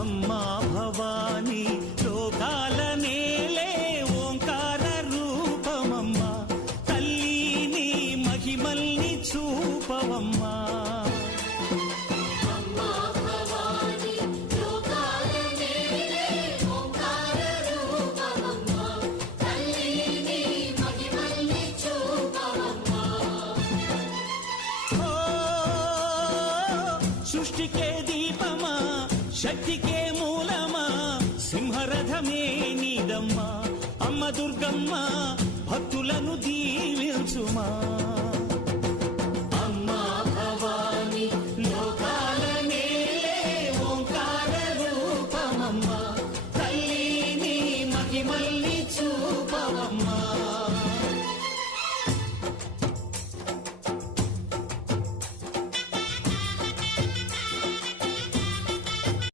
అమ్మా భవానీ లోకాల నేలే ఓంకార రూపమమ్మా తల్లి మహిమల్ని చూపవమ్మా సృష్టికే దీపమా శక్తికే మూలమా సింహరథమే నీదమ్మా అమ్మ దుర్గమ్మ భక్తులను దీవించుమా